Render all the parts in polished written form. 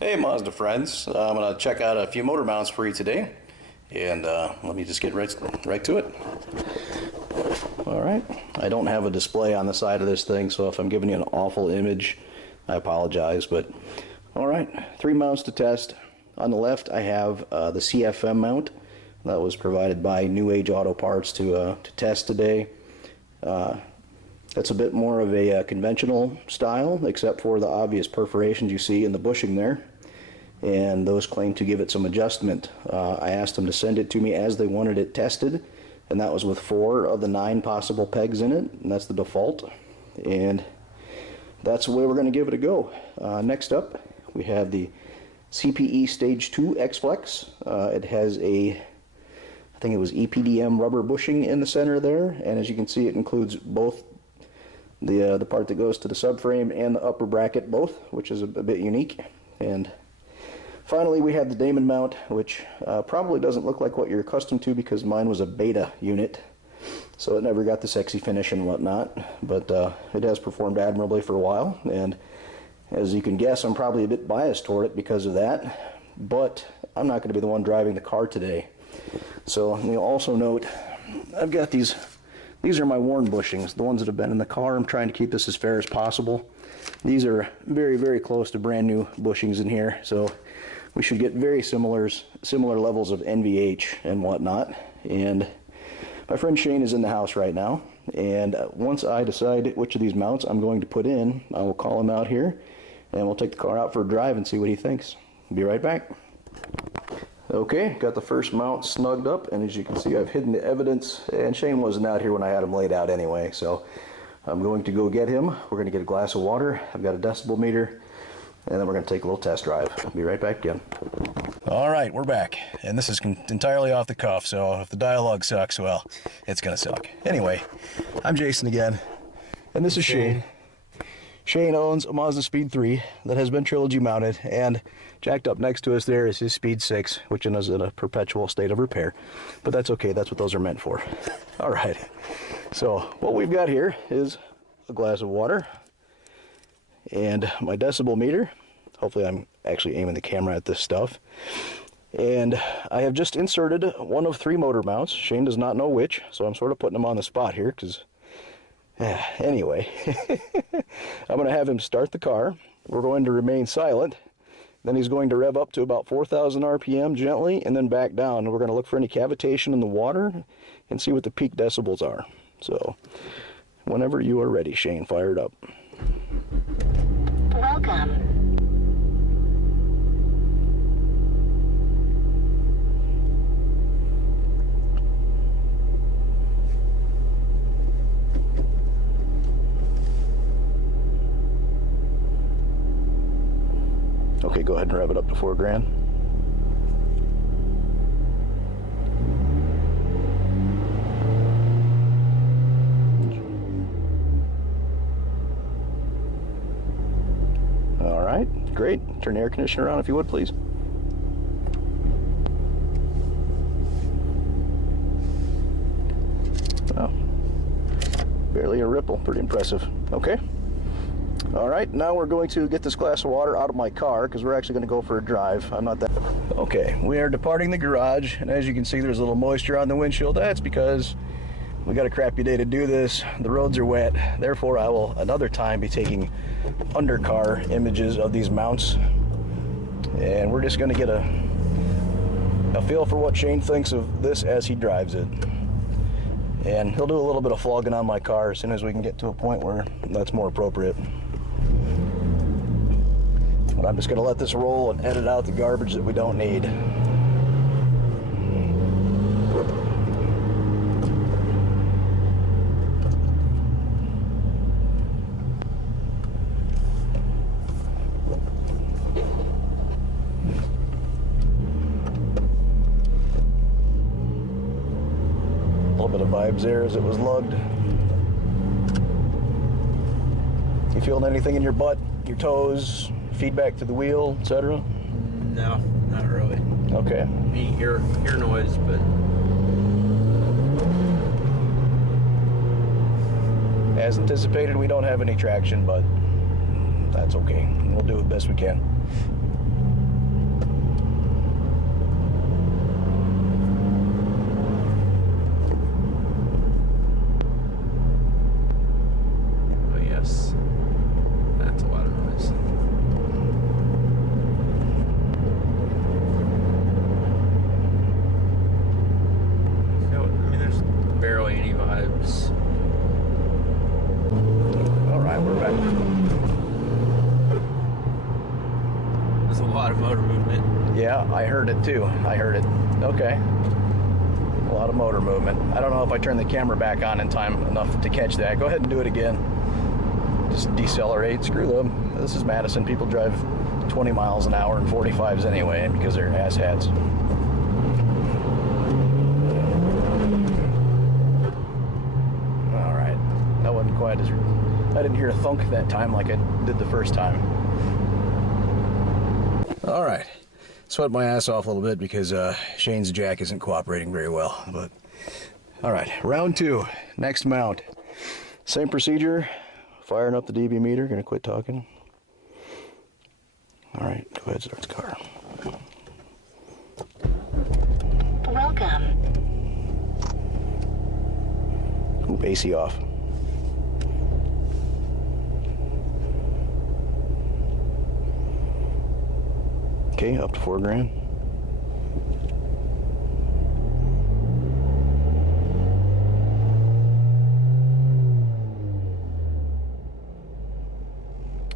Hey Mazda friends, I'm going to check out a few motor mounts for you today, and let me just get right to it. Alright, I don't have a display on the side of this thing, so if I'm giving you an awful image, I apologize, but alright, 3 mounts to test. On the left I have the CFM mount that was provided by New Age Auto Parts to test today. That's a bit more of a conventional style, except for the obvious perforations you see in the bushing there, and those claim to give it some adjustment. I asked them to send it to me as they wanted it tested, and that was with 4 of the 9 possible pegs in it, and that's the default, and that's the way we're going to give it a go. Next up we have the CPE Stage 2 xFlex. It has a, I think it was EPDM rubber bushing in the center there, and as you can see it includes both the part that goes to the subframe and the upper bracket both, which is a bit unique. And finally we have the Damond mount, which probably doesn't look like what you're accustomed to because mine was a beta unit, so it never got the sexy finish and whatnot, but it has performed admirably for a while, and as you can guess I'm probably a bit biased toward it because of that, but I'm not going to be the one driving the car today. So you'll also note I've got these are my worn bushings, the ones that have been in the car. I'm trying to keep this as fair as possible. These are very, very close to brand new bushings in here, so we should get very similar levels of NVH and whatnot. And my friend Shane is in the house right now, and once I decide which of these mounts I'm going to put in, I will call him out here and we'll take the car out for a drive and see what he thinks. Be right back. Okay, got the first mount snugged up, and as you can see I've hidden the evidence, and Shane wasn't out here when I had him laid out anyway, so I'm going to go get him. We're going to get a glass of water. I've got a decibel meter, and then we're going to take a little test drive. I'll be right back again. Alright, we're back, and this is entirely off the cuff, so if the dialogue sucks, well, it's going to suck. Anyway, I'm Jason again, and this is Shane. Shane owns a Mazdaspeed3 that has been trilogy mounted, and jacked up next to us there is his Speed 6, which is in a perpetual state of repair. But that's okay, that's what those are meant for. Alright, so what we've got here is a glass of water and my decibel meter. Hopefully I'm actually aiming the camera at this stuff. And I have just inserted one of 3 motor mounts. Shane does not know which, so I'm sort of putting him on the spot here, because anyway, I'm going to have him start the car. We're going to remain silent. Then he's going to rev up to about 4,000 RPM gently and then back down. And we're going to look for any cavitation in the water and see what the peak decibels are. So, whenever you are ready, Shane, fire it up. Welcome. Okay, go ahead and rev it up to 4 grand. All right, great. Turn the air conditioner on if you would, please. Oh, barely a ripple. Pretty impressive. Okay. Alright, now we're going to get this glass of water out of my car because we're actually going to go for a drive. I'm not that... Okay, we are departing the garage, and as you can see there's a little moisture on the windshield. That's because we got a crappy day to do this. The roads are wet, therefore I will another time be taking undercar images of these mounts, and we're just going to get a feel for what Shane thinks of this as he drives it. And he'll do a little bit of flogging on my car as soon as we can get to a point where that's more appropriate. But I'm just going to let this roll and edit out the garbage that we don't need. A little bit of vibes there as it was lugged. You feeling anything in your butt, your toes? Feedback to the wheel, etc.? No, not really. Okay. Me ear noise, but as anticipated, we don't have any traction, but that's okay. We'll do the best we can. was a lot of motor movement. Yeah, I heard it too. I heard it. Okay. A lot of motor movement. I don't know if I turned the camera back on in time enough to catch that. Go ahead and do it again. Just decelerate. Screw them. This is Madison. People drive 20 miles an hour and 45s anyway because they're asshats. All right. That wasn't quite as... I didn't hear a thunk that time like I did the first time. All right. Sweat my ass off a little bit because Shane's jack isn't cooperating very well. But all right, round 2, next mount. Same procedure. Firing up the dB meter. Gonna quit talking. All right, go ahead, start the car. Welcome. Oop, AC off. Okay, up to 4 grand.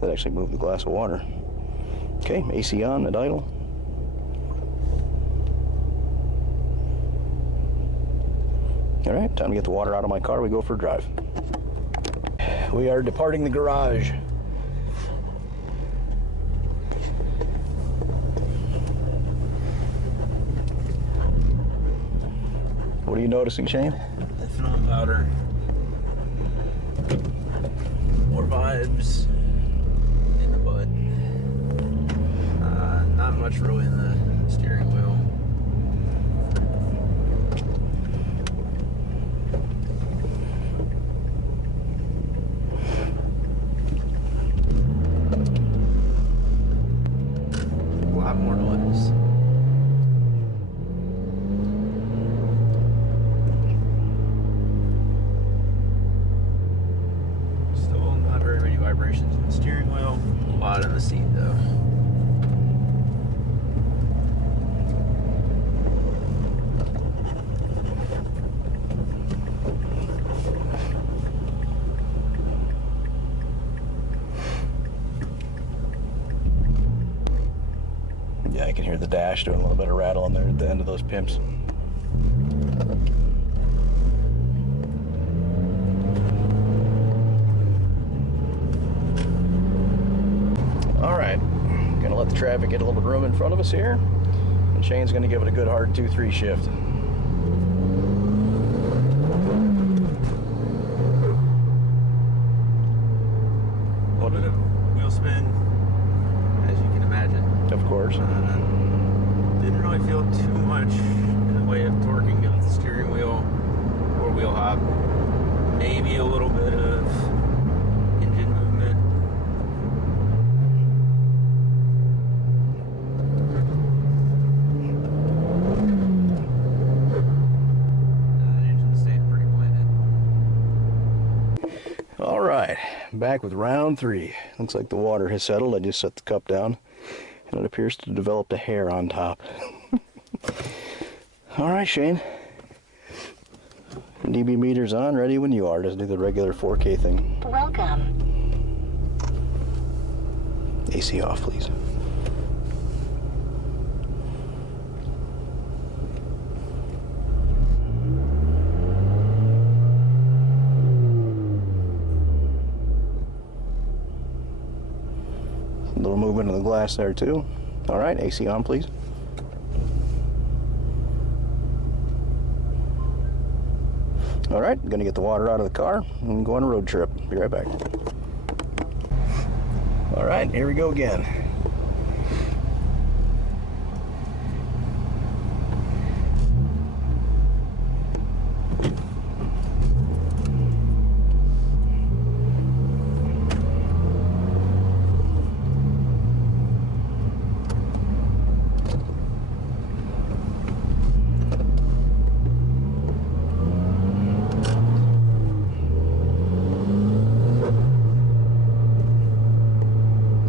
That actually moved the glass of water. Okay, AC on at idle. All right, time to get the water out of my car. We go for a drive. We are departing the garage. What are you noticing, Shane? Ethanol powder. More vibes in the butt. Not much really in the steering wheel. A lot more noise. Still not very many vibrations in the steering wheel. A lot in the seat though. Yeah, I can hear the dash doing a little bit of rattle in there at the end of those pimps. All right, gonna let the traffic get a little bit of room in front of us here, and Shane's gonna give it a good hard 2-3 shift. A little bit of wheel spin, as you can imagine. Of course. Didn't really feel too much in the way of torquing of the steering wheel or wheel hop. Maybe a little bit of engine movement. The engine stayed pretty planted. All right, back with round 3. Looks like the water has settled. I just set the cup down, and it appears to have developed a hair on top. All right, Shane. dB meter's on, ready when you are. Just do the regular 4K thing. Welcome. AC off, please. A little movement of the glass there too. All right, AC on, please. All right, I'm gonna get the water out of the car and go on a road trip. Be right back. All right, here we go again.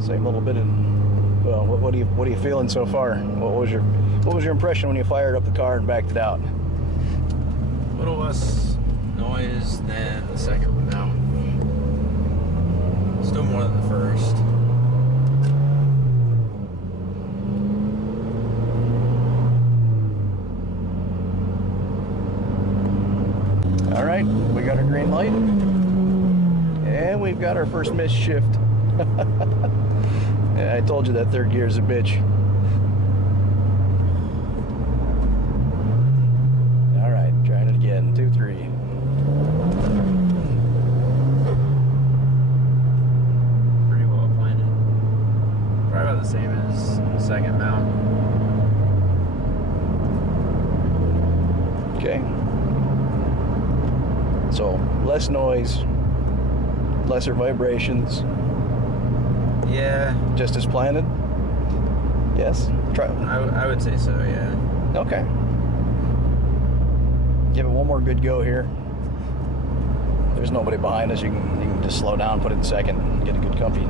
Same little bit in. Well, what are you feeling so far? What was your impression when you fired up the car and backed it out? A little less noise than the second one now. Still more than the first. right, we got our green light. And we've got our first miss shift. Yeah, I told you that third gear is a bitch. All right, trying it again. 2, 3. Pretty well planted. Probably about the same as the second mount. Okay. So less noise, lesser vibrations. Yeah. Just as planted? Yes? Try. I would say so, yeah. Okay. Give it one more good go here. There's nobody behind us. You can just slow down, put it in second, get a good comfy.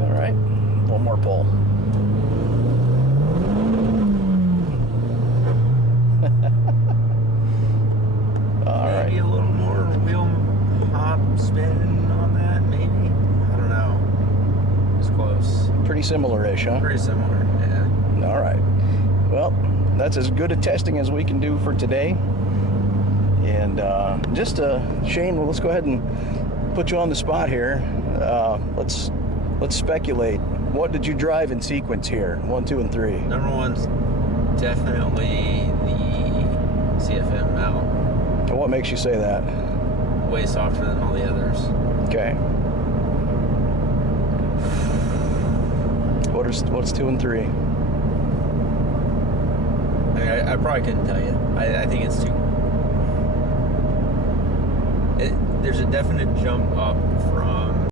All right. One more pull. Maybe a little more wheel hop spin on that, maybe? I don't know. It's close. Pretty similar-ish, huh? Pretty similar, yeah. All right. Well, that's as good a testing as we can do for today. And Shane, let's go ahead and put you on the spot here. Let's speculate. What did you drive in sequence here? 1, 2, and 3. Number one's definitely the CFM mount. And what makes you say that? Way softer than all the others. Okay. What's 2 and 3? I mean, I probably couldn't tell you. I think it's too... There's a definite jump up from